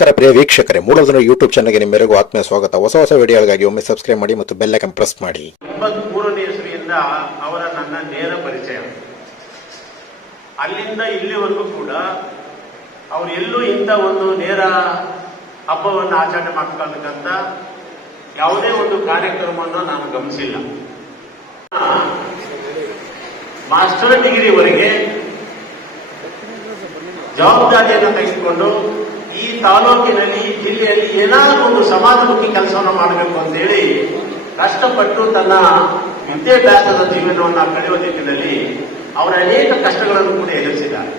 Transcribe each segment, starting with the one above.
ನಮಸ್ಕಾರ ಪ್ರಿಯ ವೀಕ್ಷಕರೇ ಮೂಡೋದನ್ನು ಯೂಟ್ಯೂಬ್ ಚಾನಲ್ಗೆ ನಿಮ್ಮೆಲ್ಲರಿಗೂ ಆತ್ಮೀಯ ಸ್ವಾಗತ. ಹೊಸ ಹೊಸ ವಿಡಿಯೋಗಳಿಗಾಗಿ ಒಮ್ಮೆ ಸಬ್ಸ್ಕ್ರೈಬ್ ಮಾಡಿ ಮತ್ತು ಬೆಲ್ ಐಕನ್ ಪ್ರೆಸ್ ಮಾಡಿ. ಅವರ ನನ್ನ ನೇರ ಪರಿಚಯ. ಅಲ್ಲಿಂದ ಇಲ್ಲಿವರೆಗೂ ಕೂಡ ಅವರು ಎಲ್ಲೂ ಇಂಥ ಒಂದು ನೇರ ಹಬ್ಬವನ್ನು ಆಚರಣೆ ಮಾಡ್ಕೊಳ್ಬೇಕಂತ ಯಾವುದೇ ಒಂದು ಕಾರ್ಯಕ್ರಮವನ್ನು ನಾನು ಗಮನಿಸಿಲ್ಲ. ಮಾಸ್ಟರ್ ಡಿಗ್ರಿವರೆಗೆ ಜವಾಬ್ದಾರಿಯನ್ನು ತೆಗೆದುಕೊಂಡು ಈ ತಾಲೂಕಿನಲ್ಲಿ ಜಿಲ್ಲೆಯಲ್ಲಿ ಏನಾದರೂ ಒಂದು ಸಮಾಜಮುಖಿ ಕೆಲಸವನ್ನು ಮಾಡಬೇಕು ಅಂತೇಳಿ ಕಷ್ಟಪಟ್ಟು ತನ್ನ ವಿದ್ಯಾಭ್ಯಾಸದ ಜೀವನವನ್ನು ಕಳೆಯುವ ನಿಟ್ಟಿನಲ್ಲಿ ಅವರ ಅನೇಕ ಕಷ್ಟಗಳನ್ನು ಕೂಡ ಎದುರಿಸಿದ್ದಾರೆ.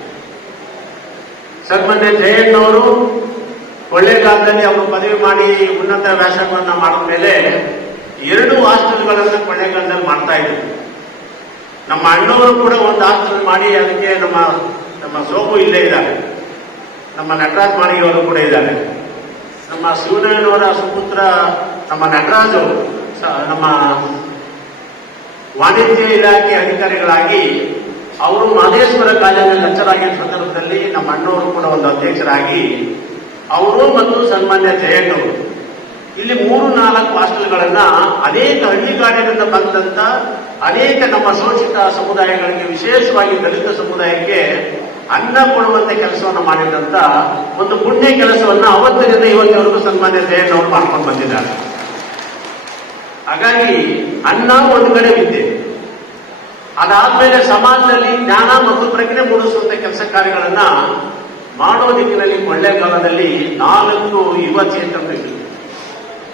ಸನ್ಮಾನ್ಯ ಜಯಣ್ಣವರು ಕಾಲದಲ್ಲಿ ಅವರು ಪದವಿ ಮಾಡಿ ಉನ್ನತ ವ್ಯಾಸಂಗವನ್ನು ಮಾಡಿದ ಮೇಲೆ ಎರಡು ಹಾಸ್ಟೆಲ್ಗಳನ್ನು ಕೊಳ್ಳೇಗಾಲದಲ್ಲಿ ಮಾಡ್ತಾ ಇದ್ರು. ನಮ್ಮ ಅಣ್ಣವರು ಕೂಡ ಒಂದು ಹಾಸ್ಟೆಲ್ ಮಾಡಿ ಅದಕ್ಕೆ ನಮ್ಮ ನಮ್ಮ ಸೋಪು ಇಲ್ಲೇ ಇದ್ದಾರೆ. ನಮ್ಮ ನಟರಾಜ್ ಮಾಳಿಗೆಯವರು ಕೂಡ ಇದ್ದಾರೆ. ನಮ್ಮ ಶಿವನಯ್ಯನವರ ಸುಪುತ್ರ, ನಮ್ಮ ನಟರಾಜು ನಮ್ಮ ವಾಣಿಜ್ಯ ಇಲಾಖೆ ಅಧಿಕಾರಿಗಳಾಗಿ ಅವರು ಮಹದೇಶ್ವರ ಕಾಲೇಜಿನಲ್ಲಿ ಲೆಕ್ಚರಾಗಿದ್ದ ಸಂದರ್ಭದಲ್ಲಿ ನಮ್ಮ ಅಣ್ಣವರು ಕೂಡ ಒಂದು ಅಧ್ಯಕ್ಷರಾಗಿ ಅವರು ಮತ್ತು ಸನ್ಮಾನ್ಯ ಜಯಣ್ಣವರು ಇಲ್ಲಿ ಮೂರು, ನಾಲ್ಕು ಹಾಸ್ಟೆಲ್ಗಳನ್ನ ಅನೇಕ ಹಳ್ಳಿಗಾಡಿನಿಂದ ಬಂದಂತ ಅನೇಕ ನಮ್ಮ ಶೋಷಿತ ಸಮುದಾಯಗಳಿಗೆ ವಿಶೇಷವಾಗಿ ದಲಿತ ಸಮುದಾಯಕ್ಕೆ ಅನ್ನ ಕೊಡುವಂತ ಕೆಲಸವನ್ನು ಮಾಡಿದಂತ ಒಂದು ಪುಣ್ಯ ಕೆಲಸವನ್ನ ಅವತ್ತಿನಿಂದ ಇವತ್ತಿನವರೆಗೂ ಸನ್ಮಾನ್ಯ ಜಯಣ್ಣವರು ಮಾಡ್ಕೊಂಡು ಬಂದಿದ್ದಾರೆ. ಹಾಗಾಗಿ ಅನ್ನ ಒಂದು ಕಡೆ ಬಿದ್ದೆ ಅದಾದ್ಮೇಲೆ ಸಮಾಜದಲ್ಲಿ ಜ್ಞಾನ ಮತ್ತು ಪ್ರಜ್ಞೆ ಮೂಡಿಸುವಂತ ಕೆಲಸ ಕಾರ್ಯಗಳನ್ನ ಮಾಡೋ ದಿಕ್ಕಿನಲ್ಲಿ ಕಾಲದಲ್ಲಿ ನಾಲ್ಕು ಯುವ ಚೇತನರಿದ್ದಾರೆ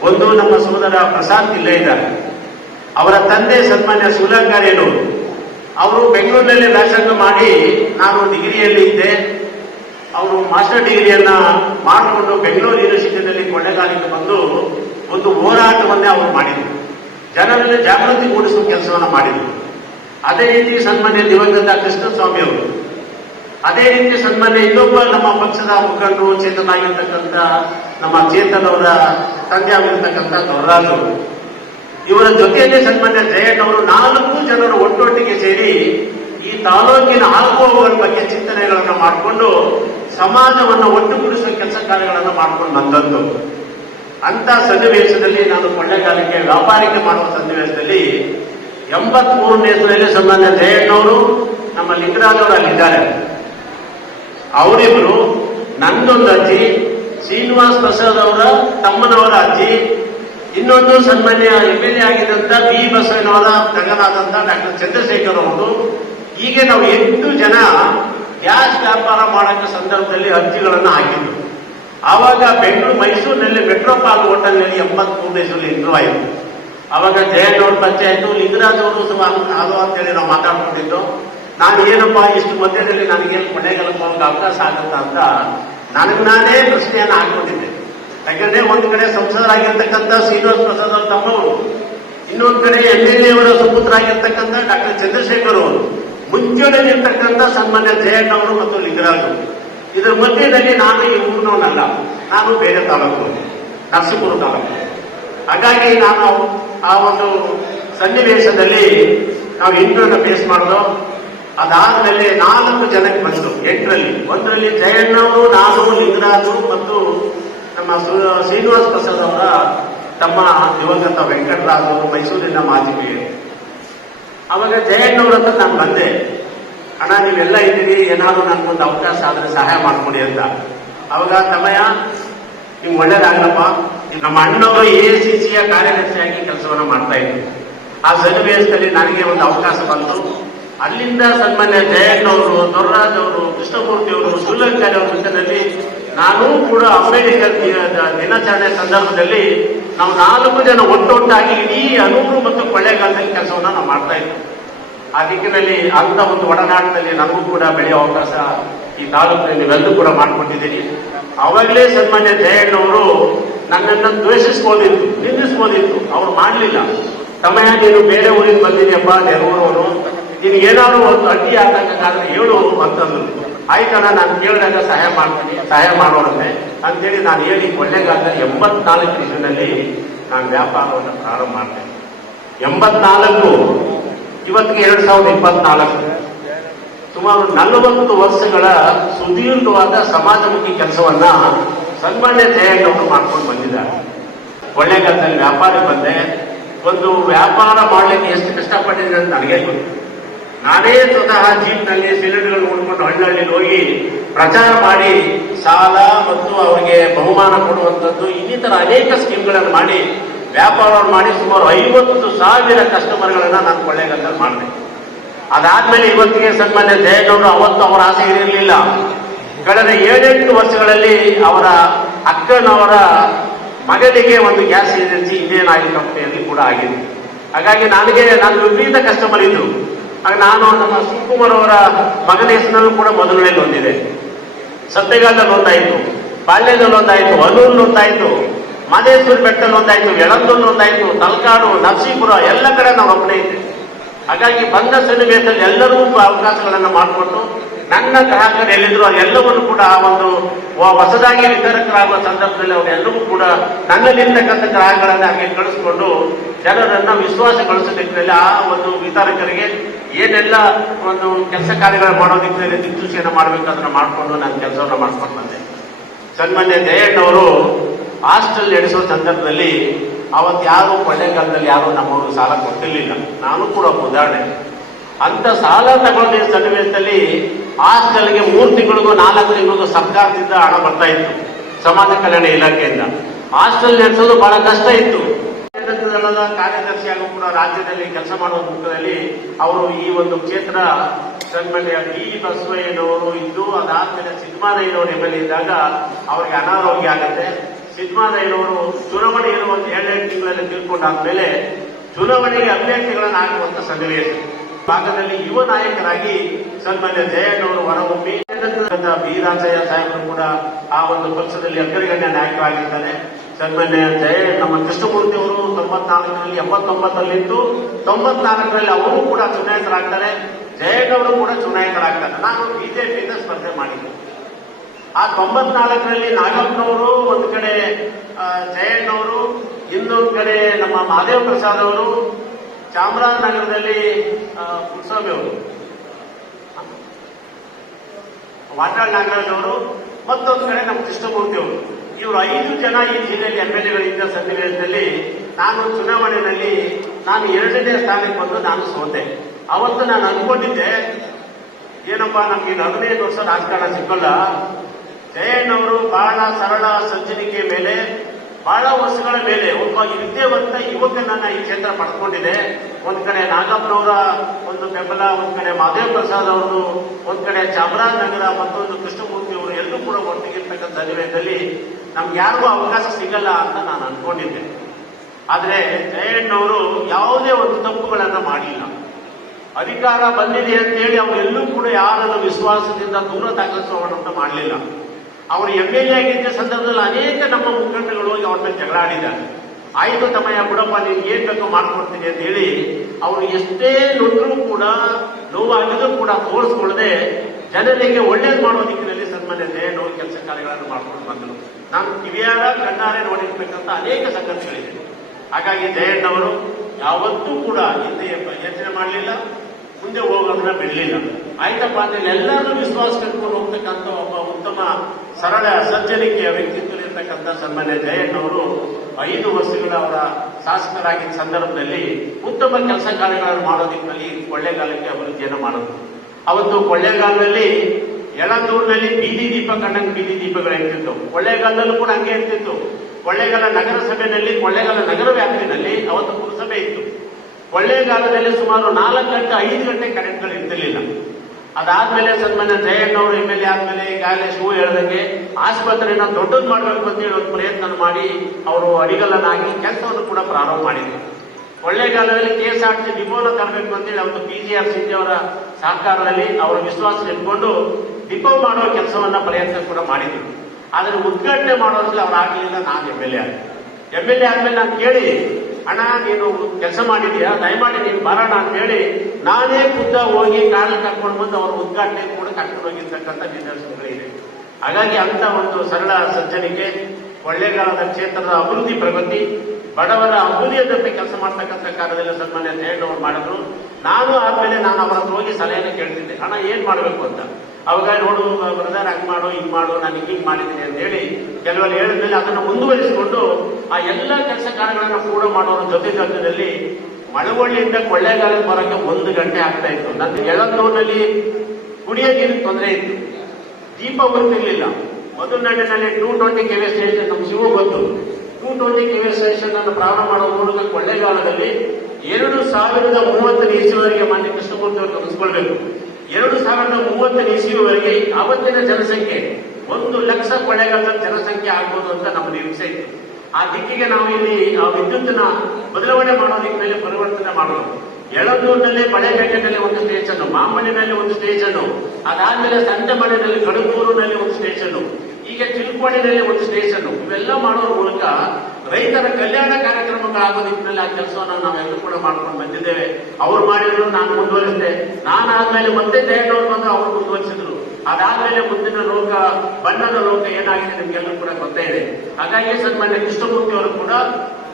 ಒಂದು ನಮ್ಮ ಸೋದರ ಪ್ರಸಾದ್ ಇಲ್ಲೇ ಇದ್ದಾರೆ. ಅವರ ತಂದೆ ಸನ್ಮಾನ್ಯ ಸುಲಂಗಾರಿಯವರು ಅವರು ಬೆಂಗಳೂರಿನಲ್ಲಿ ವ್ಯಾಸಂಗ ಮಾಡಿ ನಾನು ಡಿಗ್ರಿಯಲ್ಲಿ ಇದ್ದೆ. ಅವರು ಮಾಸ್ಟರ್ ಡಿಗ್ರಿಯನ್ನ ಮಾಡಿಕೊಂಡು ಬೆಂಗಳೂರು ಯೂನಿವರ್ಸಿಟಿಯಲ್ಲಿ ಕೊಳ್ಳೆಗಾಲಕ್ಕೆ ಬಂದು ಒಂದು ಹೋರಾಟವನ್ನೇ ಅವರು ಮಾಡಿದರು. ಜನರಲ್ಲಿ ಜಾಗೃತಿ ಮೂಡಿಸುವ ಕೆಲಸವನ್ನು ಮಾಡಿದರು. ಅದೇ ರೀತಿ ಸನ್ಮಾನ್ಯ ದಿವಂಗತ ಕೃಷ್ಣಸ್ವಾಮಿ ಅವರು. ಅದೇ ರೀತಿ ಸನ್ಮಾನ್ಯ ಇನ್ನೊಬ್ಬ ನಮ್ಮ ಪಕ್ಷದ ಮುಖಂಡರು ಚೇತನಾಗಿರ್ತಕ್ಕಂಥ ನಮ್ಮ ಚೇತನ್ ಅವರ ತಂದೆ ಆಗಿರ್ತಕ್ಕಂಥ ಗೌರರಾಜ್ ಅವರು. ಇವರ ಜೊತೆಯಲ್ಲಿ ಸನ್ಮಾನ್ಯ ಜಯಣ್ಣ ಅವರು ನಾಲ್ಕು ಜನರು ಒಟ್ಟೊಟ್ಟಿಗೆ ಸೇರಿ ಈ ತಾಲೂಕಿನ ಆಗುವವರ ಬಗ್ಗೆ ಚಿಂತನೆಗಳನ್ನು ಮಾಡಿಕೊಂಡು ಸಮಾಜವನ್ನು ಒಟ್ಟುಗೂಡಿಸುವ ಕೆಲಸ ಕಾರ್ಯಗಳನ್ನು ಮಾಡ್ಕೊಂಡು ಬಂದದ್ದು. ಅಂತ ಸನ್ನಿವೇಶದಲ್ಲಿ ನಾನು ಕೊಳ್ಳೇಗಾಲಿಕೆ ವ್ಯಾಪಾರಿಕೆ ಮಾಡುವ ಸನ್ನಿವೇಶದಲ್ಲಿ ಎಂಬತ್ ಮೂರನೇ ಇಸ್ವಿಯಲ್ಲಿ ಸನ್ಮಾನ್ಯ ಜಯಣ್ಣವರು ನಮ್ಮ ಲಿಂಗರಾಜ್ ಅವರು ಅಲ್ಲಿದ್ದಾರೆ. ಅವರಿಬ್ರು ನಂದೊಂದು ಅಜ್ಜಿ, ಶ್ರೀನಿವಾಸ್ ಪ್ರಸಾದ್ ಅವರ ತಮ್ಮನವರ ಅಜ್ಜಿ ಇನ್ನೊಂದು ಸನ್ಮಾನ್ಯ ಎಂ ಎಲ್ ಎ ಆಗಿದ್ದಂತ ಬಿ ಬಸವನವರ ತಗಲಾದಂತ ಡಾಕ್ಟರ್ ಚಂದ್ರಶೇಖರ್ ಅವರು. ಹೀಗೆ ನಾವು ಎಂಟು ಜನ ಗ್ಯಾಸ್ ವ್ಯಾಪಾರ ಮಾಡಕ್ಕೆ ಸಂದರ್ಭದಲ್ಲಿ ಅರ್ಜಿಗಳನ್ನು ಹಾಕಿದ್ರು ಆವಾಗ ಬೆಂಗಳೂರು, ಮೈಸೂರಿನಲ್ಲಿ ಮೆಟ್ರೋಪಾಲ್ ಹೋಟೆಲ್ನಲ್ಲಿ ಎಂಬತ್ಮೂರನೇ ಇಸ್ವಿಯಲ್ಲಿ ಇಂಟ್ರೂ ಆಯಿತು. ಆವಾಗ ಜಯಣ್ಣವ್ರ ಪರಿಚಯ ಆಯಿತು ಲಿಂಗರಾಜ್ ಅವರು ಅದು ಅಂತೇಳಿ ನಾವು ಮಾತಾಡ್ಕೊಂಡಿದ್ದು. ನಾನು ಏನಪ್ಪಾ, ಇಷ್ಟು ಮಧ್ಯದಲ್ಲಿ ನನಗೇನು ಕೊನೆಗೆಲ್ಲ ಹೋಗಕ್ಕೆ ಅವಕಾಶ ಆಗುತ್ತಾ ಅಂತ ನನಗೆ ನಾನೇ ಪ್ರಶ್ನೆಯನ್ನು ಹಾಕೊಂಡಿದ್ದೆ ಯಾಕಂದ್ರೆ ಒಂದು ಕಡೆ ಸಂಸದರಾಗಿರ್ತಕ್ಕಂಥ ಶ್ರೀನಿವಾಸ ಪ್ರಸಾದ್ ಅವ್ರ ತಮ್ಮವರು, ಇನ್ನೊಂದು ಕಡೆ ಎಂ ಎಲ್ ಎ ಅವರ ಸುಪುತ್ರರಾಗಿರ್ತಕ್ಕಂಥ ಡಾಕ್ಟರ್ ಚಂದ್ರಶೇಖರ್ ಅವರು. ಮುಂಚೂಣಿಯಲ್ಲಿರ್ತಕ್ಕಂಥ ಸನ್ಮಾನ್ಯ ಜಯಣ್ಣ ಅವರು ಮತ್ತು ಲಿಂಗರಾಜು. ಇದರ ಮಧ್ಯದಲ್ಲಿ ನಾನು ಈ ಊರಿನವನಲ್ಲ, ನಾನು ಬೇರೆ ತಾಲೂಕು, ನರಸೀಪುರ ತಾಲೂಕು. ಹಾಗಾಗಿ ನಾನು ಆ ಒಂದು ಸನ್ನಿವೇಶದಲ್ಲಿ ನಾವು ಎಂಟರನ್ನ ಫೇಸ್ ಮಾಡಿದ್ರು ಅದಾದ್ಮೇಲೆ ನಾಲ್ಕು ಜನಕ್ಕೆ ಬಂತು ಎಂಟರಲ್ಲಿ. ಒಂದರಲ್ಲಿ ಜಯಣ್ಣವರು ನಾನು, ಲಿಂಗರಾಜು ಮತ್ತು ನಮ್ಮ ಶ್ರೀನಿವಾಸ ಪ್ರಸಾದ್ ಅವರ ತಮ್ಮ ದಿವಂಗತ ವೆಂಕಟರಾಜ್ ಅವರು ಮೈಸೂರಿನ ಮಾಜಿ ಮೇಯರ್ ಅವಾಗ ಜಯಣ್ಣವ್ರ ಹತ್ರ ನಾನು ಬಂದೆ. ಅಣ್ಣ, ನೀವೆಲ್ಲ ಇದ್ದೀರಿ, ಏನಾದ್ರು ನನ್ಗೊಂದು ಅವಕಾಶ ಆದರೆ ಸಹಾಯ ಮಾಡ್ಕೊಡಿ ಅಂತ. ಅವಾಗ ತಮಯ ನಿಮ್ಗೆ ಒಳ್ಳೇದಾಗಲಪ್ಪ. ನಮ್ಮ ಅಣ್ಣವರು ಎ ಸಿ ಸಿಯ ಕಾರ್ಯದರ್ಶಿಯಾಗಿ ಕೆಲಸವನ್ನು ಮಾಡ್ತಾ ಇದ್ರು. ಆ ಸನ್ನಿವೇಶದಲ್ಲಿ ನನಗೆ ಒಂದು ಅವಕಾಶ ಬಂತು. ಅಲ್ಲಿಂದ ಸನ್ಮಾನ್ಯ ಜಯಣ್ಣವರು ದೊರರಾಜ್ ಅವರು, ಕೃಷ್ಣಮೂರ್ತಿ ಅವರು ಶ್ರೀಲಂಕಾರಿ ಅವರ ಜೊತೆಯಲ್ಲಿ ನಾನು ಕೂಡ ಅಂಬೇಡ್ಕರ್ ದಿನಾಚರಣೆ ಸಂದರ್ಭದಲ್ಲಿ ನಾವು ನಾಲ್ಕು ಜನ ಒಟ್ಟೊಟ್ಟಾಗಿ ಇಡೀ ಅನೂರು ಮತ್ತು ಕೊಳ್ಳೇಗಾಲದಲ್ಲಿ ಕೆಲಸವನ್ನು ನಾವು ಮಾಡ್ತಾ ಇದ್ವಿ. ಆ ದಿಕ್ಕಿನಲ್ಲಿ ಅಂತ ಒಂದು ಒಡನಾಟದಲ್ಲಿ ನನಗೂ ಕೂಡ ಬೆಳೆಯುವ ಅವಕಾಶ ಈ ತಾಲೂಕಿನಲ್ಲಿ ನೀವೆಲ್ಲೂ ಕೂಡ ಮಾಡಿಕೊಟ್ಟಿದ್ದೀನಿ ಅವಾಗಲೇ ಸನ್ಮಾನ್ಯ ಜಯಣ್ಣವರು ನನ್ನನ್ನು ದ್ವೇಷಿಸ್ಬೋದಿತ್ತು, ನಿಂದಿಸ್ಬೋದಿತ್ತು. ಅವ್ರು ಮಾಡಲಿಲ್ಲ. ಸಮಯ ನೀನು ಬೇರೆ ಊರಿಗೆ ಬಂದಿದ್ಯಪ್ಪ ನೀನು ಏನಾದ್ರು ಒಂದು ಅಡ್ಡಿ ಆದಂಗಾದ್ರೆ ಹೇಳು ಅಂತಂದ್ರು ಆಯ್ತಣ್ಣ ನಾನು ಕೇಳಿದಾಗ ಸಹಾಯ ಮಾಡ್ತೀನಿ, ಸಹಾಯ ಮಾಡೋಣಂತೆ. ಅಂತೇಳಿ ನಾನು ಹೇಳಿ ಕೊಳ್ಳೆಗಾಲದ ಎಂಬತ್ನಾಲ್ಕು ಇಸಿನಲ್ಲಿ ನಾನು ವ್ಯಾಪಾರವನ್ನು ಪ್ರಾರಂಭ ಮಾಡಿದೆ ಎಂಬತ್ನಾಲ್ಕು, ಇವತ್ತಿಗೆ ಎರಡ್ ಸಾವಿರದ ಇಪ್ಪತ್ನಾಲ್ಕು. ಸುಮಾರು ನಲವತ್ತು ವರ್ಷಗಳ ಸುದೀರ್ಘವಾದ ಸಮಾಜಮುಖಿ ಕೆಲಸವನ್ನ ಸನ್ಮಾನ್ಯ ಜಯಣ್ಣವರು ಮಾಡ್ಕೊಂಡು ಬಂದಿದ್ದಾರೆ. ಕೊಳ್ಳೆಗಾಲದಲ್ಲಿ ವ್ಯಾಪಾರ ಬಂದೆ. ಒಂದು ವ್ಯಾಪಾರ ಮಾಡಲಿಕ್ಕೆ ಎಷ್ಟು ಕಷ್ಟಪಟ್ಟಿದೆ ಅಂತ ನನಗೆ ಗೊತ್ತು. ನಾನೇ ಸ್ವತಃ ಜೀಪ್ನಲ್ಲಿ ಸಿಲಿಂಡರ್ಗಳು ನೋಡ್ಕೊಂಡು ಹಳ್ಳಹಳ್ಳಿ ಹೋಗಿ ಪ್ರಚಾರ ಮಾಡಿ ಸಾಲ ಮತ್ತು ಅವರಿಗೆ ಬಹುಮಾನ ಕೊಡುವಂಥದ್ದು, ಇನ್ನಿತರ ಅನೇಕ ಸ್ಕೀಮ್ಗಳನ್ನು ಮಾಡಿ, ವ್ಯಾಪಾರವನ್ನು ಮಾಡಿ ಸುಮಾರು ಐವತ್ತು ಸಾವಿರ ಕಸ್ಟಮರ್ಗಳನ್ನು ನಾನು ಕೊಳ್ಳೇಗಾಲದಲ್ಲಿ ಮಾಡಿದೆ. ಅದಾದ್ಮೇಲೆ ಇವತ್ತಿಗೆ ಸನ್ಮಾನ್ಯ ಜಯಗೌಡರು ಅವತ್ತು ಅವರ ಆಸೆ ಇರಲಿಲ್ಲ. ಕಳೆದ ಏಳೆಂಟು ವರ್ಷಗಳಲ್ಲಿ ಅವರ ಅಕ್ಕನವರ ಮಗನಿಗೆ ಒಂದು ಗ್ಯಾಸ್ ಏಜೆನ್ಸಿ ಇಂಡಿಯನ್ ಆಯಿಲ್ ಕಂಪನಿಯಲ್ಲಿ ಕೂಡ ಆಗಿದೆ. ಹಾಗಾಗಿ ನನಗೆ, ನಾನು ವಿಪರೀತ ಕಸ್ಟಮರ್ ಇದ್ದು ಆಗ ನಾನು ನಮ್ಮ ಶಿವಕುಮಾರ್ ಅವರ ಮಗನ ಹೆಸರಲ್ಲೂ ಕೂಡ ಮೊದಲನೇ ನೊಂದಿದೆ. ಸತ್ಯಗಾಲದಲ್ಲಿ ಒಂದಾಯ್ತು ಬಾಲ್ಯದಲ್ಲಿ ಒಂದಾಯ್ತು ಅಲ್ಲೂರಲ್ಲಿ ಒಂದಾಯ್ತು ಮಾದೇಶ್ವರಿ ಬೆಟ್ಟದಲ್ಲಿ ಒಂದಾಯ್ತು ಎಳಂದೂರಲ್ಲಿ ಒಂದಾಯ್ತು ತಲಕಾಡು, ನರಸೀಪುರ ಎಲ್ಲ ಕಡೆ ನಾವು ಒಬ್ಬನೇ ಇದ್ದೆ ಹಾಗಾಗಿ ಬಂದ ಸನ್ನಿವೇಶದಲ್ಲಿ ಎಲ್ಲರೂ ಅವಕಾಶಗಳನ್ನು ಮಾಡಿಕೊಂಡು ನನ್ನ ಗ್ರಾಹಕರು ಎಲ್ಲಿದ್ರು ಎಲ್ಲವನ್ನು ಕೂಡ ಆ ಒಂದು ಹೊಸದಾಗಿ ವಿತರಕರಾಗುವ ಸಂದರ್ಭದಲ್ಲಿ ಅವರೆಲ್ಲರಿಗೂ ಕೂಡ ನನ್ನಲ್ಲಿರ್ತಕ್ಕಂಥ ಗ್ರಾಹಕರನ್ನ ಹಾಗೆ ಕಳಿಸ್ಕೊಂಡು ಜನರನ್ನು ವಿಶ್ವಾಸ ಗಳಿಸೋ ಆ ಒಂದು ವಿತರಕರಿಗೆ ಏನೆಲ್ಲ ಒಂದು ಕೆಲಸ ಕಾರ್ಯಗಳು ಮಾಡೋದಿಕ್ಕೆ ದಿಕ್ಸೂಚಿಯನ್ನು ಮಾಡಬೇಕು ಅದನ್ನ ಮಾಡಿಕೊಂಡು ನಾನು ಕೆಲಸವನ್ನು ಮಾಡ್ಕೊಂಡು ಬಂದೆ. ಸನ್ಮಾನ್ಯ ಜಯಣ್ಣವರು ಹಾಸ್ಟೆಲ್ ನಡೆಸುವ ಸಂದರ್ಭದಲ್ಲಿ ಅವತ್ತು ಯಾರು ಕೊಳ್ಳೆಗಾಲದಲ್ಲಿ ಯಾರು ನಮ್ಮವರು ಸಾಲ ಕೊಟ್ಟಿರಲಿಲ್ಲ. ನಾನು ಕೂಡ ಉದಾಹರಣೆ. ಅಂತ ಸಾಲ ತಗೊಂಡಿದ್ದ ಸನ್ನಿವೇಶದಲ್ಲಿ ಹಾಸ್ಟೆಲ್ಗೆ ಮೂರು ತಿಂಗಳಿಗೂ ನಾಲ್ಕು ತಿಂಗಳಿಗೂ ಸರ್ಕಾರದಿಂದ ಹಣ ಬರ್ತಾ ಇತ್ತು. ಸಮಾಜ ಕಲ್ಯಾಣ ಇಲಾಖೆಯಿಂದ. ಹಾಸ್ಟೆಲ್ ನಡೆಸೋದು ಬಹಳ ಕಷ್ಟ ಇತ್ತು. ದಳದ ಕಾರ್ಯದರ್ಶಿಯಾಗೂ ಕೂಡ ರಾಜ್ಯದಲ್ಲಿ ಕೆಲಸ ಮಾಡುವ ಮುಖದಲ್ಲಿ ಅವರು ಈ ಒಂದು ಕ್ಷೇತ್ರ ಸನ್ಮಾನ್ಯ ಬಿ ಬಸವಯ್ಯನವರು ಇದ್ದು ಅದಾದ್ಮೇಲೆ ಸಿದ್ದರಾಮಯ್ಯನವರು ಎಂ ಎಲ್ ಇದ್ದಾಗ ಅವರಿಗೆ ಅನಾರೋಗ್ಯ ಆಗುತ್ತೆ. ಸಿದ್ದರಾಮಯ್ಯನವರು ಚುನಾವಣೆ ಇರುವಂತ ಏಳೆಂಟು ತಿಂಗಳಲ್ಲಿ ತಿಳ್ಕೊಂಡಾದ್ಮೇಲೆ ಚುನಾವಣೆಗೆ ಅಭ್ಯರ್ಥಿಗಳನ್ನು ಹಾಕುವಂತ ಸನ್ನಿವೇಶ. ಭಾಗದಲ್ಲಿ ಯುವ ನಾಯಕರಾಗಿ ಸನ್ಮಾನ್ಯ ಜಯಣ್ಣವರು ಹೊರಹೊಮ್ಮಿ ಬಿ ರಾಜಯ್ಯ ಸಾಹೇಬರು ಕೂಡ ಆ ಒಂದು ಪಕ್ಷದಲ್ಲಿ ಅಗ್ರಗಣ್ಯ ನಾಯಕರಾಗಿದ್ದಾರೆ. ಸನ್ಮಾನ್ಯ ಜಯ ನಮ್ಮ ಕೃಷ್ಣಮೂರ್ತಿ ಅವರು ತೊಂಬತ್ನಾಲ್ಕರಲ್ಲಿ ಎಂಬತ್ತೊಂಬತ್ತಲ್ಲಿದ್ದು ತೊಂಬತ್ನಾಲ್ಕರಲ್ಲಿ ಅವರು ಕೂಡ ಚುನಾಯಿತರಾಗ್ತಾರೆ. ಜಯಣ್ಣವರು ಕೂಡ ಚುನಾಯಿತರಾಗ್ತಾರೆ. ನಾನು ಬಿಜೆಪಿಯಿಂದ ಸ್ಪರ್ಧೆ ಮಾಡಿದ್ದೆ. ಆ ತೊಂಬತ್ನಾಲ್ಕರಲ್ಲಿ ನಾಗಪ್ಪನವರು ಒಂದು ಕಡೆ ಜಯಣ್ಣವರು ಇನ್ನೊಂದು ಕಡೆ ನಮ್ಮ ಮಹಾದೇವ ಪ್ರಸಾದ್ ಅವರು ಚಾಮರಾಜನಗರದಲ್ಲಿ ಪುರಸ್ವಾಮಿ ಅವರು. ವಾಟಾಳ್ ನಾಗರಾಜ್ ಅವರು, ಮತ್ತೊಂದು ಕಡೆ ನಮ್ಮ ಕೃಷ್ಣಮೂರ್ತಿ ಅವರು. ಇವರು ಐದು ಜನ ಈ ಜಿಲ್ಲೆಯಲ್ಲಿ ಎಂ ಎಲ್ ಎಗಳಿದ್ದ ಸನ್ನಿವೇಶದಲ್ಲಿ ನಾನು ಚುನಾವಣೆಯಲ್ಲಿ ನಾನು ಎರಡನೇ ಸ್ಥಾನಕ್ಕೆ ಬಂದು ನಾನು ಸೋತೆ. ಅವತ್ತು ನಾನು ಅನ್ಕೊಂಡಿದ್ದೆ ಏನಪ್ಪ, ನಮ್ಗೆ ಹದಿನೈದು ವರ್ಷ ರಾಜಕಾರಣ ಸಿಕ್ಕಲ್ಲ. ಜಯಣ್ಣವರು ಬಹಳ ಸರಳ ಸಜ್ಜನಿಕೆ ಮೇಲೆ ಬಹಳ ವರ್ಷಗಳ ಮೇಲೆ ಒಬ್ಬ ವಿದ್ಯಾವಂತ ಯುವಕನನ್ನ ಈ ಕ್ಷೇತ್ರ ಪಡ್ಕೊಂಡಿದೆ. ಒಂದ್ ಕಡೆ ನಾಗಪ್ಪನವರ ಒಂದು ಬೆಂಬಲ, ಒಂದ್ ಕಡೆ ಮಹದೇವ್ ಪ್ರಸಾದ್ ಅವರು ಒಂದ್ ಕಡೆ ಚಾಮರಾಜನಗರ ಮತ್ತೊಂದು ಕೃಷ್ಣಮೂರ್ತಿ ಅವರು ಎಲ್ಲರೂ ಕೂಡ ಒಟ್ಟಿಗಿರ್ತಕ್ಕಂಥ ಸನ್ನಿವೇಶದಲ್ಲಿ ನಮ್ಗೆ ಯಾರಿಗೂ ಅವಕಾಶ ಸಿಗಲ್ಲ ಅಂತ ನಾನು ಅನ್ಕೊಂಡಿದ್ದೆ. ಆದ್ರೆ ಜಯಣ್ಣವರು ಯಾವುದೇ ಒಂದು ತಪ್ಪುಗಳನ್ನ ಮಾಡಿಲ್ಲ. ಅಧಿಕಾರ ಬಂದಿದೆ ಅಂತೇಳಿ ಅವರೆಲ್ಲೂ ಕೂಡ ಯಾರನ್ನು ವಿಶ್ವಾಸದಿಂದ ದೂರ ದಾಖಲಿಸುವ ಮಾಡಲಿಲ್ಲ. ಅವರು ಎಂ ಎಲ್ ಎ ಆಗಿದ್ದ ಸಂದರ್ಭದಲ್ಲಿ ಅನೇಕ ನಮ್ಮ ಮುಖಂಡಗಳು ಹೋಗಿ ಅವ್ರ ಜಗಳ ಆಡಿದ್ದಾರೆ. ಆಯ್ತು ತಮ್ಮಯ್ಯ, ಬಿಡಪ್ಪ, ನೀನು ಏನ್ ಬೇಕೋ ಮಾಡ್ಕೊಡ್ತೀನಿ ಅಂತ ಹೇಳಿ ಅವರು ಎಷ್ಟೇ ನೊಂದರೂ ಕೂಡ, ನೋವಾಗಿದ್ರು ಕೂಡ ತೋರಿಸ್ಕೊಳ್ಳದೆ ಜನರಿಗೆ ಒಳ್ಳೇದು ಮಾಡುವ ದಿಕ್ಕಿನಲ್ಲಿ ಸನ್ಮಾನ್ಯತೆ ನೋವು ಕೆಲಸ ಕಾರ್ಯಗಳನ್ನು ಮಾಡ್ಕೊಂಡು ಬಂದರು. ನಾನು ಕಿವಿಯಾರ, ಕಣ್ಣಾರೆ ನೋಡಿರ್ಬೇಕಂತ ಅನೇಕ ಸಂಗತಿಗಳಿದೆ ಹಾಗಾಗಿ ಜಯಣ್ಣವರು ಯಾವತ್ತೂ ಕೂಡ ಹಿಂದೆ ಯೋಚನೆ ಮಾಡಲಿಲ್ಲ, ಮುಂದೆ ಹೋಗೋದನ್ನ ಬಿಡಲಿಲ್ಲ. ಆಯ್ತಪ್ಪ ಅಂದ್ರೆ ಎಲ್ಲರನ್ನೂ ವಿಶ್ವಾಸ ಕಟ್ಕೊಂಡು ಹೋಗ್ತಕ್ಕಂಥ ಒಬ್ಬ ಉತ್ತಮ, ಸರಳ, ಸಜ್ಜನಿಕೆಯ ವ್ಯಕ್ತಿತ್ವದಲ್ಲಿರ್ತಕ್ಕಂಥ ಸನ್ಮಾನ್ಯ ಜಯಣ್ಣವರು ಐದು ವರ್ಷಗಳ ಅವರ ಶಾಸಕರಾಗಿದ್ದ ಸಂದರ್ಭದಲ್ಲಿ ಉತ್ತಮ ಕೆಲಸ ಕಾರ್ಯಗಳನ್ನು ಮಾಡೋದಿಕ್ಕಲ್ಲಿ ಕೊಳ್ಳೇಗಾಲಕ್ಕೆ ಅಭಿವೃದ್ಧಿಯನ್ನು ಮಾಡಿದ್ರು. ಅವತ್ತು ಕೊಳ್ಳೇಗಾಲದಲ್ಲಿ ಎಳಂದೂರಿನಲ್ಲಿ ಬೀದಿ ದೀಪ ಕಂಡಂಗೆ ಬೀದಿ ದೀಪಗಳು ಇರ್ತಿತ್ತು. ಕೊಳ್ಳೇಗಾಲದಲ್ಲೂ ಕೂಡ ಹಂಗೆ ಇರ್ತಿತ್ತು. ಕೊಳ್ಳೇಗಾಲ ನಗರಸಭೆಯಲ್ಲಿ ಕೊಳ್ಳೇಗಾಲ ನಗರ ವ್ಯಾಪ್ತಿನಲ್ಲಿ ಅವತ್ತು ಪುರಸಭೆ ಇತ್ತು. ಕೊಳ್ಳೇಗಾಲದಲ್ಲಿ ಸುಮಾರು ನಾಲ್ಕು ಗಂಟೆ, ಐದು ಗಂಟೆ ಕರೆಂಟ್ಗಳು ಇರ್ತಿರ್ಲಿಲ್ಲ. ಅದಾದ್ಮೇಲೆ ಸನ್ಮಾನ್ಯ ಜಯಣ್ಣವರು ಎಂ ಎಲ್ ಎ ಆದ್ಮೇಲೆ ಈಗಾಗಲೇ ಶೂ ಹೇಳ್ದಂಗೆ ಆಸ್ಪತ್ರೆನ ದೊಡ್ಡದು ಮಾಡಬೇಕು ಅಂತ ಹೇಳಿ ಒಂದು ಪ್ರಯತ್ನ ಮಾಡಿ ಅವರು ಅಡಿಗಲ್ಲನಾಗಿ ಕೆಲಸವನ್ನು ಕೂಡ ಪ್ರಾರಂಭ ಮಾಡಿದ್ರು. ಕೊಳ್ಳೇಗಾಲದಲ್ಲಿ ಕೆ ಎಸ್ ಆರ್ ಟಿ ಡಿಪೋನ ತರಬೇಕು ಅಂತೇಳಿ ಅವತ್ತು ಪಿ ಜಿ ಆರ್ ಸಿಂಧಿ ಅವರ ಸಹಕಾರದಲ್ಲಿ ಅವರ ವಿಶ್ವಾಸ ಇಟ್ಕೊಂಡು ಡಿಪೋ ಮಾಡುವ ಕೆಲಸವನ್ನ ಪ್ರಯತ್ನ ಕೂಡ ಮಾಡಿದ್ರು. ಆದರೆ ಉದ್ಘಾಟನೆ ಮಾಡೋದ್ರಲ್ಲಿ ಅವ್ರು ಆಗಲಿಲ್ಲ, ನಾನು ಎಂ ಎಲ್ ಎ ಆದೆ ಎಂ ಎಲ್ ಎ ಆದ್ಮೇಲೆ ನಾನು ಕೇಳಿ ಅಣ್ಣ, ನೀನು ಕೆಲಸ ಮಾಡಿದ್ಯಾ ದಯಮಾಡಿ ನೀನು ಬರೋಣ ಅಂತ ಹೇಳಿ ನಾನೇ ಖುದ್ದ ಹೋಗಿ ಕಾರಲ್ಲಿ ಕರ್ಕೊಂಡು ಬಂದು ಅವರ ಉದ್ಘಾಟನೆ ಕೂಡ ಕರ್ಕೊಂಡು ಹೋಗಿರ್ತಕ್ಕಂಥ ನಿದರ್ಶನಗಳಿದೆ ಹಾಗಾಗಿ ಅಂತ ಒಂದು ಸರಳ ಸಜ್ಜನಿಕೆ ಕೊಳ್ಳೇಗಾಲದ ಕ್ಷೇತ್ರದ ಅಭಿವೃದ್ಧಿ ಪ್ರಗತಿ, ಬಡವರ ಅಭಿವೃದ್ಧಿಯ ಜೊತೆ ಕೆಲಸ ಮಾಡ್ತಕ್ಕಂಥ ಕಾರ್ಯದಲ್ಲಿ ಸನ್ಮಾನ್ಯ ಅವರು ಮಾಡಿದ್ರು. ನಾನು ಆದ್ಮೇಲೆ ನಾನು ಅವರ ಹೋಗಿ ಸಲಹೆಯನ್ನು ಕೇಳ್ತಿದ್ದೆ. ಅಣ್ಣ, ಏನ್ ಮಾಡಬೇಕು ಅಂತ? ಅವಾಗ ನೋಡು, ಬ್ರದರ್, ಹಂಗೆ ಮಾಡು, ಹಿಂಗ್ ಮಾಡು, ನಾನು ಹಿಂಗೆ ಮಾಡಿದ್ದೀನಿ ಅಂತ ಹೇಳಿ ಕೆಲವರು ಹೇಳಿದ್ಮೇಲೆ ಅದನ್ನು ಮುಂದುವರಿಸಿಕೊಂಡು ಆ ಎಲ್ಲ ಕೆಲಸ ಕಾರ್ಯಗಳನ್ನು ಕೂಡ ಮಾಡೋರ ಜೊತೆ ಜೊತೆಯಲ್ಲಿ ಮಳವಳ್ಳಿಯಿಂದ ಕೊಳ್ಳೇಗಾಲಕ್ಕೆ ಬರೋಕ್ಕೆ ಒಂದು ಗಂಟೆ ಆಗ್ತಾ ಇತ್ತು. ನನ್ನ ಎಳಂದೂರಿನಲ್ಲಿ ಕುಡಿಯೋ ನೀರಿನ ತೊಂದರೆ ಇತ್ತು. ದೀಪ ಬರ್ತಿರ್ಲಿಲ್ಲ. ಮೊದಲನೇನಲ್ಲಿ ಟೂ ಟ್ವೆಂಟಿ ಕೆವಿ ಸ್ಟೇಷನ್ ನಮ್ಮ ಶಿವ ಗೊತ್ತು. ಟೂ ಟ್ವೆಂಟಿ ಕೆವಿ ಸ್ಟೇಷನ್ ಅನ್ನು ಪ್ರಾರಂಭ ಮಾಡೋ ಮೂಲಕ ಕೊಳ್ಳೇಗಾಲದಲ್ಲಿ ಎರಡು ಸಾವಿರದ ಮೂವತ್ತನೇ ಇಸುವರೆಗೆ ಮಾನ್ಯ ಕೃಷ್ಣಮೂರ್ತಿ ಅವರು ಗಮನಿಸ್ಕೊಳ್ಬೇಕು ಎರಡು ಸಾವಿರದ ಮೂವತ್ತನೇ ಇಸಿಯವರೆಗೆ ಆವತ್ತಿನ ಜನಸಂಖ್ಯೆ ಒಂದು ಲಕ್ಷ ಕೊಳ್ಳೇಗಾಲದ ಜನಸಂಖ್ಯೆ ಆಗ್ಬೋದು ಅಂತ ನಮ್ಮ ನಿರೀಕ್ಷೆ ಇತ್ತು. ಆ ದಿಕ್ಕಿಗೆ ನಾವು ಇಲ್ಲಿ ಆ ವಿದ್ಯುತ್ನ ಬದಲಾವಣೆ ಮಾಡೋ ದಿಕ್ಕಿನಲ್ಲಿ ಪರಿವರ್ತನೆ ಮಾಡೋದು. ಎಳಂದೂರಿನಲ್ಲಿ ಬಳೆಪೇಟೆನಲ್ಲಿ ಒಂದು ಸ್ಟೇಷನ್ ಮಾಮಣ್ಣಿನಲ್ಲಿ ಒಂದು ಸ್ಟೇಷನ್ ಅದಾದ್ಮೇಲೆ ಸಂತೆಮನೆಯಲ್ಲಿ ಕಡಕೂರಿನಲ್ಲಿ ಒಂದು ಸ್ಟೇಷನ್ ಈಗ ಚಿಲ್ಕೋಣಿನಲ್ಲಿ ಒಂದು ಸ್ಟೇಷನ್ ಇವೆಲ್ಲ ಮಾಡೋದ್ರ ಮೂಲಕ ರೈತರ ಕಲ್ಯಾಣ ಕಾರ್ಯಕ್ರಮಗಳಾಗೋ ನಿಟ್ಟಿನಲ್ಲಿ ಆ ಕೆಲಸವನ್ನು ನಾವೆಲ್ಲರೂ ಕೂಡ ಮಾಡ್ಕೊಂಡು ಬಂದಿದ್ದೇವೆ. ಅವ್ರು ಮಾಡಿದ್ರು ನಾನು ಮುಂದುವರಿಸಿದೆ. ನಾನಾದ್ಮೇಲೆ ಮತ್ತೆ ಜಯಣ್ಣವ್ರು ಬಂದು ಅವರು ಮುಂದುವರಿಸಿದ್ರು. ಅದಾದ್ಮೇಲೆ ಮುಂದಿನ ಲೋಕ, ಬಣ್ಣದ ಲೋಕ ಏನಾಗಿದೆ ನಿಮ್ಗೆಲ್ಲರೂ ಕೂಡ ಗೊತ್ತೇ ಇದೆ. ಹಾಗಾಗಿ ಸನ್ಮಾನ್ಯ ಕೃಷ್ಣಮೂರ್ತಿ ಅವರು ಕೂಡ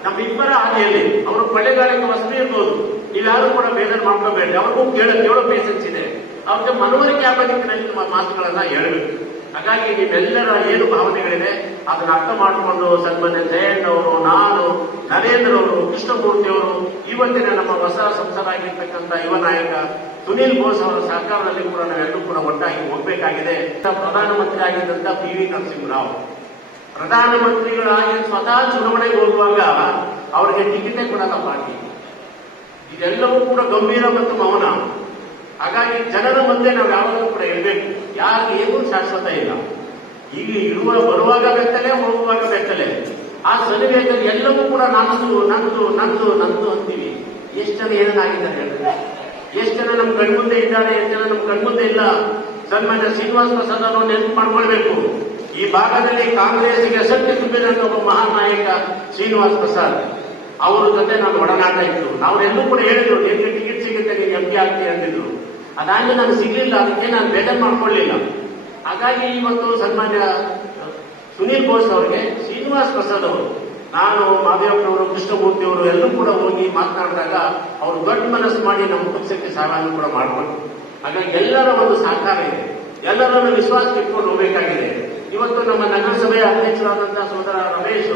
ನಮ್ಮ ಇಬ್ಬರ ಹಾದಿಯಲ್ಲಿ, ಅವರು ಕೊಳ್ಳೆಗಾಲಕ್ಕೆ ವಸತಿ ಇರ್ಬೋದು. ನೀವ್ಯಾರು ಕೂಡ ಬೇಜಾರು ಮಾಡ್ಕೋಬೇಡಿ. ಅವ್ರಿಗೂ ಕೇಳ, ಕೇಳೋ ಪೇಸೆನ್ಸ್ ಇದೆ. ಅವ್ರಿಗೆ ಮನವರಿಕೆ ಆಗೋ ನಿಟ್ಟಿನಲ್ಲಿ ಮಾತುಗಳನ್ನ ಹೇಳಬೇಕು. ಹಾಗಾಗಿ ನಿಮ್ಮೆಲ್ಲರ ಏನು ಭಾವನೆಗಳಿದೆ ಅದನ್ನು ಅರ್ಥ ಮಾಡಿಕೊಂಡು ಸನ್ಮಾನ್ಯ ಜಯಣ್ಣ ಅವರು, ನಾನು, ನರೇಂದ್ರ ಅವರು, ಕೃಷ್ಣಮೂರ್ತಿ ಅವರು, ಇವತ್ತಿನ ನಮ್ಮ ಹೊಸ ಸಂಸದರಾಗಿರ್ತಕ್ಕಂಥ ಯುವ ನಾಯಕ ಸುನೀಲ್ ಬೋಸ್ ಅವರ ಸರ್ಕಾರದಲ್ಲಿ ಕೂಡ ನಾವೆಲ್ಲರೂ ಕೂಡ ಒಟ್ಟಾಗಿ ಹೋಗ್ಬೇಕಾಗಿದೆ. ಪ್ರಧಾನಮಂತ್ರಿ ಆಗಿದ್ದಂತ ಪಿ ವಿ ನರಸಿಂಹರಾವ್. ಪ್ರಧಾನಮಂತ್ರಿಗಳಾಗಿ ಸ್ವತಃ ಚುನಾವಣೆಗೆ ಹೋಗುವಾಗ ಅವರಿಗೆ ಟಿಕೆಟೇ ಕೊಡಲ್ಲ ಪಾರ್ಟಿ. ಇದೆಲ್ಲವೂ ಕೂಡ ಗಂಭೀರ ಮತ್ತು ಮೌನ. ಹಾಗಾಗಿ ಜನರ ಮುಂದೆ ನಾವು ಯಾವಾಗಲೂ ಕೂಡ ಇರಬೇಕು. ಯಾರಿಗೆ ಏನೂ ಶಾಶ್ವತ ಇಲ್ಲ. ಈಗ ಇರುವ ಬರುವಾಗ ಬೆತ್ತಲೆ ಹೋಗುವಾಗ ಬೆತ್ತಲೆ ಆ ಸನ್ನಿವೇಶದಲ್ಲಿ ಎಲ್ಲವೂ ಕೂಡ ನಂದು ನಂದು ನಂದು ನಂದು ಅಂತೀವಿ. ಎಷ್ಟು ಜನ ಏನಾಗಿದ್ದಾರೆ ಹೇಳಿದ್ರೆ ಎಷ್ಟು ಜನ ನಮ್ಮ ಕಣ್ಮುಂದೆ ಇದ್ದಾರೆ, ಎಷ್ಟು ಜನ ನಮ್ಮ ಕಣ್ಮುಂದೆ ಇಲ್ಲ. ಸನ್ಮಾನ್ಯ ಶ್ರೀನಿವಾಸ ಪ್ರಸಾದ್ ಅವರು ನೆನಪು ಮಾಡ್ಕೊಳ್ಬೇಕು. ಈ ಭಾಗದಲ್ಲಿ ಕಾಂಗ್ರೆಸ್ಗೆ ಸತ್ಯ ತುಂಬಿದಂತ ಒಬ್ಬ ಮಹಾನ್ ನಾಯಕ ಶ್ರೀನಿವಾಸ್ ಪ್ರಸಾದ್. ಅವರ ಜೊತೆ ನಾನು ಒಡನಾಟ ಇತ್ತು. ಅವರೆಲ್ಲೂ ಕೂಡ ಹೇಳಿದ್ರು ನಿನ್ಗೆ ಟಿಕೆಟ್ ಸಿಗುತ್ತೆ ನೀನು ಎಂ ಪಿ ಆಗ್ತೀಯ ಅಂದಿದ್ರು. ಅದಾಗಿ ನಾನು ಸಿಗಲಿಲ್ಲ, ಅದಕ್ಕೆ ನಾನು ಬೇಜಾರು ಮಾಡ್ಕೊಳ್ಳಿಲ್ಲ. ಹಾಗಾಗಿ ಇವತ್ತು ಸನ್ಮಾನ್ಯ ಸುನೀಲ್ ಬೋಸ್ ಅವರಿಗೆ ಶ್ರೀನಿವಾಸ್ ಪ್ರಸಾದ್ ಅವರು, ನಾನು ಮಾದೇವಪ್ಪನವರು ಕೃಷ್ಣಮೂರ್ತಿ ಅವರು ಎಲ್ಲರೂ ಕೂಡ ಹೋಗಿ ಮಾತನಾಡಿದಾಗ ಅವರು ದೊಡ್ಡ ಮನಸ್ಸು ಮಾಡಿ ನಮ್ಮ ಪಕ್ಷಕ್ಕೆ ಸಹಾಯ ಕೂಡ ಮಾಡಿಕೊಂಡು ಹಾಗಾಗಿ ಎಲ್ಲರ ಒಂದು ಸಹಕಾರ ಇದೆ. ಎಲ್ಲರನ್ನು ವಿಶ್ವಾಸ ಇಟ್ಕೊಂಡು ಹೋಗಬೇಕಾಗಿದೆ. ಇವತ್ತು ನಮ್ಮ ನಗರಸಭೆಯ ಅಧ್ಯಕ್ಷರಾದಂತಹ ಸೋದರ ರಮೇಶ್,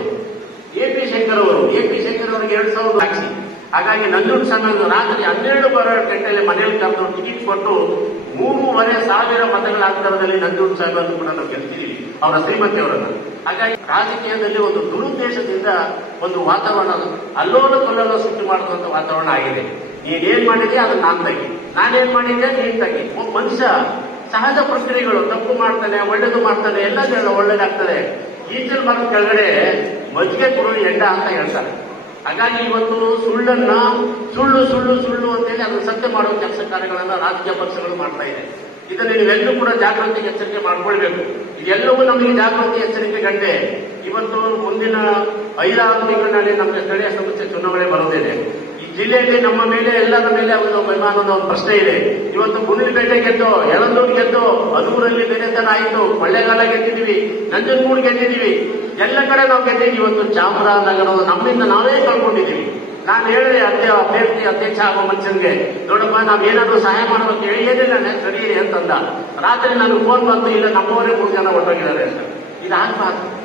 ಎ ಪಿ ಶಂಕರ್ ಅವರು, ಎ ಪಿ ಶಂಕರ್ ಅವರಿಗೆ ಎರಡು ಸಾವಿರದ ಹಾಕಿಸಿ ಹಾಗಾಗಿ ನಂಜುಂಡ ಸಂಘದ ರಾತ್ರಿ ಹನ್ನೆರಡು ಬಾರ ಗಂಟೆಯಲ್ಲಿ ಮನೆಯಲ್ಲಿ ಕರೆದು ಟಿಕೆಟ್ ಕೊಟ್ಟು ಮೂರುವರೆ ಸಾವಿರ ಮತಗಳ ಅಂತರದಲ್ಲಿ ನಂಜುಂಡ ಸಾಹೇಬರನ್ನು ಕೂಡ ನಾವು ಗೆಲ್ತಿದ್ದೀವಿ ಅವರ ಶ್ರೀಮತಿ ಅವರನ್ನ. ಹಾಗಾಗಿ ರಾಜಕೀಯದಲ್ಲಿ ಒಂದು ದುರುದ್ದೇಶದಿಂದ ಒಂದು ವಾತಾವರಣ, ಅಲ್ಲೋಲ ಕೊಲ್ಲೋ ಸೃಷ್ಟಿ ಮಾಡುವಂತ ವಾತಾವರಣ ಆಗಿದೆ. ನೀನೇನ್ ಮಾಡಿದ್ಯಾ? ಅದನ್ನ ನಾನ್ ತಗ್ಗಿ ನಾನೇನ್ ಮಾಡಿದ್ದೆ ನೀನ್ ತಗ್ಗಿ ಒಬ್ಬ ಮನುಷ್ಯ, ಸಹಜ ಪ್ರಕ್ರಿಯೆಗಳು, ತಪ್ಪು ಮಾಡ್ತಾನೆ, ಒಳ್ಳೇದು ಮಾಡ್ತಾನೆ, ಎಲ್ಲ ಒಳ್ಳೇದಾಗ್ತದೆ. ಈಚಲ್ ಮರದ ಕೆಳಗಡೆ ಮಜ್ಜಿಗೆ ಕುರುಳಿ ಎಂಡ ಅಂತ ಹೇಳ್ತಾರೆ. ಹಾಗಾಗಿ ಇವತ್ತು ಸುಳ್ಳನ್ನ ಸುಳ್ಳು ಸುಳ್ಳು ಸುಳ್ಳು ಅಂತೇಳಿ ಅದನ್ನು ಸತ್ಯ ಮಾಡುವ ಕೆಲಸ ಕಾರ್ಯಗಳನ್ನ ರಾಜಕೀಯ ಪಕ್ಷಗಳು ಮಾಡ್ತಾ ಇದೆ. ಇದನ್ನು ನೀವೆಲ್ಲರೂ ಕೂಡ ಜಾಗೃತಿ ಎಚ್ಚರಿಕೆ ಮಾಡ್ಕೊಳ್ಬೇಕು. ಇದೆಲ್ಲವೂ ನಮಗೆ ಜಾಗೃತಿ ಎಚ್ಚರಿಕೆ ಗಂಟೆ. ಇವತ್ತು ಮುಂದಿನ ಐದಾರು ತಿಂಗಳಿನಲ್ಲಿ ನಮಗೆ ಸ್ಥಳೀಯ ಸಂಸ್ಥೆ ಚುನಾವಣೆ ಈ ಜಿಲ್ಲೆಯಲ್ಲಿ ನಮ್ಮ ಮೇಲೆ ಎಲ್ಲರ ಮೇಲೆ ಒಂದು ಅಭಿಮಾನದ ಒಂದು ಪ್ರಶ್ನೆ ಇದೆ. ಇವತ್ತು ಗುಂಡ್ಲುಪೇಟೆ ಗೆದ್ದು ಯಳಂದೂರು ಗೆದ್ದು ಅದೂರಲ್ಲಿ ಬೇರೆ ತನ ಆಯಿತು. ಕೊಳ್ಳೇಗಾಲ ಗೆದ್ದಿದ್ದೀವಿ, ನಂಜನಗೂಡು ಗೆದ್ದಿದ್ದೀವಿ. ಎಲ್ಲ ಕಡೆ ನಾವು ಗೆದ್ದಿದ್ದೀವಿ. ಇವತ್ತು ಚಾಮರಾಜನಗರ ನಮ್ಮಿಂದ ನಾವೇ ಕಳ್ಕೊಂಡಿದ್ದೀವಿ. ನಾನು ಹೇಳಿದೆ ಅತ್ಯ ಅಭ್ಯರ್ಥಿ, ಅಧ್ಯಕ್ಷ ಆಗೋ ಮನುಷ್ಯನಿಗೆ, ನೋಡಪ್ಪ ಏನಾದರೂ ಸಹಾಯ ಮಾಡಬೇಕು ಹೇಳಿ ಏನಿಲ್ಲ ಸರಿ ಅಂತಂದ. ರಾತ್ರಿ ನನಗೆ ಫೋನ್ ಬಂತು, ಇಲ್ಲ, ನಮ್ಮವರೇ ಮೂರು ಜನ ಹೊರಟೋಗಿದ್ದಾರೆ ಅಂತ. ಇದು ಆಗ್ಬಾರ್ದು